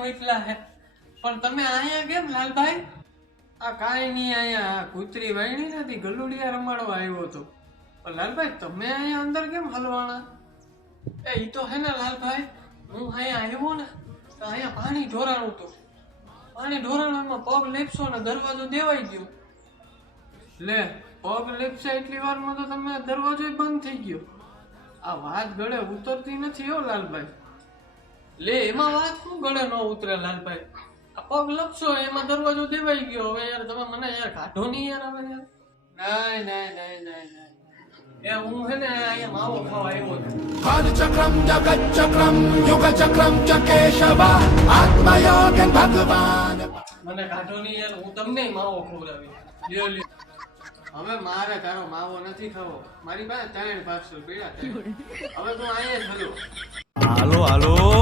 મોકલા હે પણ તમે અહીંયા કેમ લાલભાઈ? આ કાંઈ નહીં, અહીંયા કૂતરી વાયણી નથી, ગલુડિયા રમાડવા આવ્યો હતો. પણ લાલભાઈ તમે અહીંયા અંદર કેમ હલવાના? ઈ તો હે ને લાલભાઈ, હું અહીંયા આવ્યો ને તો અહીંયા પાણી ઢોરાણું હતું. પાણી ઢોરાણામાં પગ લેપસો ને દરવાજો દેવાઈ ગયો. લે પગ લેપસા એટલી વારમાં તો તમે દરવાજો બંધ થઈ ગયો. આ વાત ગળે ઉતરતી નથી હો લાલભાઈ. લે એમાં વાત શું ગળે ન ઉતરે લાલભાઈ? આ પગ લપસો એમાં દરવાજો દેવાઈ ગયો. હવે યાર તમે મને યાર કાઢો નહીં યાર. હવે યાર નહીં. એ હું હે ને અહીંયા માવો ખાવા આવ્યો હતો. ચક્રમ જગત ચક્રમ યુગ ચક્રમ ચકેશવ આત્મયોગન ભગવાન. મને કાઢો નહીં યાર, હું તમને માવો ખવડાવી. લ્યો લ્યો. હવે મારે તારો માવો નથી ખાવો. મારી પાસે 3 પાર્સલ પીડા છે. હવે તું અહીંયા જ હલો. હાલો